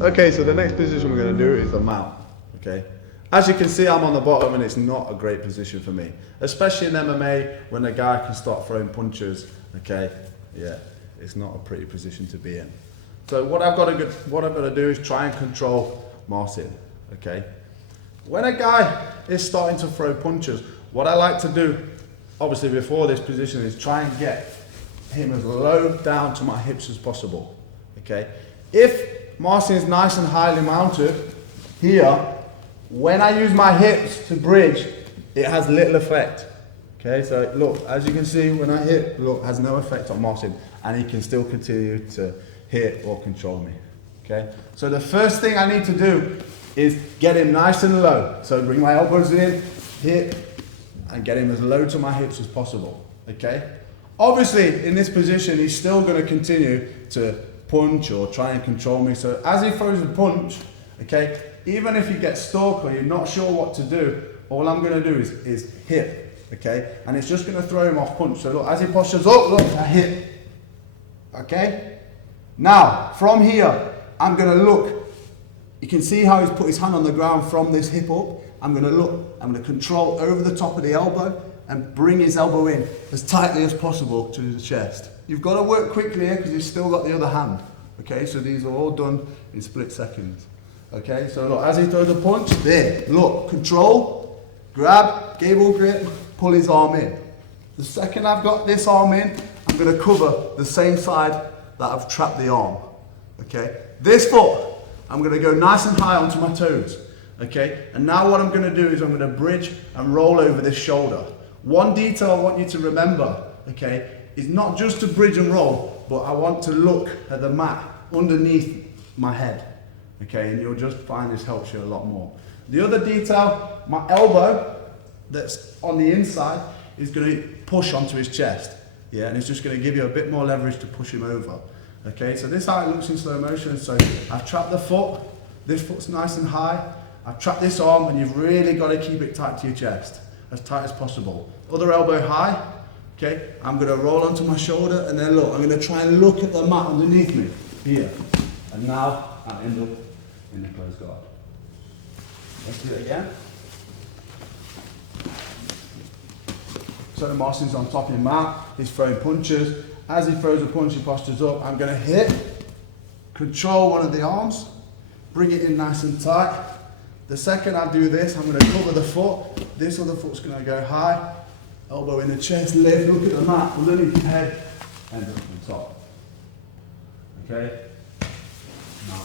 Okay, so the next position we're going to do is the mount. Okay. As you can see, I'm on the bottom and it's not a great position for me, especially in MMA when a guy can start throwing punches. Okay, yeah, it's not a pretty position to be in. So what I've got to do is try and control Marcin. Okay, when a guy is starting to throw punches, what I like to do, obviously before this position, is try and get him as low down to my hips as possible. Okay, if Marcin is nice and highly mounted here, when I use my hips to bridge, it has little effect. Okay, so look, as you can see, when I hit, look, has no effect on Marcin, and he can still continue to hit or control me. Okay, so the first thing I need to do is get him nice and low. So bring my elbows in, hit, and get him as low to my hips as possible. Okay, obviously in this position, he's still going to continue to punch or try and control me. So as he throws a punch, okay, even if you get stuck or you're not sure what to do, all I'm going to do is hit, okay? And it's just going to throw him off punch. So look, as he postures up, look, I hit, okay? Now, from here, I'm going to look. You can see how he's put his hand on the ground from this hip up. I'm going to look, I'm going to control over the top of the elbow and bring his elbow in as tightly as possible to the chest. You've got to work quickly here because you've still got the other hand, okay? So these are all done in split seconds. Okay, so look, as he throws a punch, there, look, control, grab, gable grip, pull his arm in. The second I've got this arm in, I'm going to cover the same side that I've trapped the arm. Okay, this foot, I'm going to go nice and high onto my toes. Okay, and now what I'm going to do is I'm going to bridge and roll over this shoulder. One detail I want you to remember, okay, is not just to bridge and roll, but I want to look at the mat underneath my head. Okay, and you'll just find this helps you a lot more. The other detail, my elbow that's on the inside is going to push onto his chest. Yeah, and it's just going to give you a bit more leverage to push him over. Okay, so this is how it looks in slow motion. So I've trapped the foot, this foot's nice and high. I've trapped this arm, and you've really got to keep it tight to your chest, as tight as possible. Other elbow high. Okay, I'm going to roll onto my shoulder, and then look, I'm going to try and look at the mat underneath me, here. And now I end up in the close guard. Let's do it again. So Marcin's on top of his mat, he's throwing punches. As he throws a punch, he postures up. I'm going to hit, control one of the arms, bring it in nice and tight. The second I do this, I'm going to cover the foot. This other foot's going to go high, elbow in the chest, lift, look at the mat, underneath your head, end up on top. Okay? Now,